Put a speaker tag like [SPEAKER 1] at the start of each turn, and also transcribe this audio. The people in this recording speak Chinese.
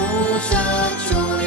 [SPEAKER 1] 暮色中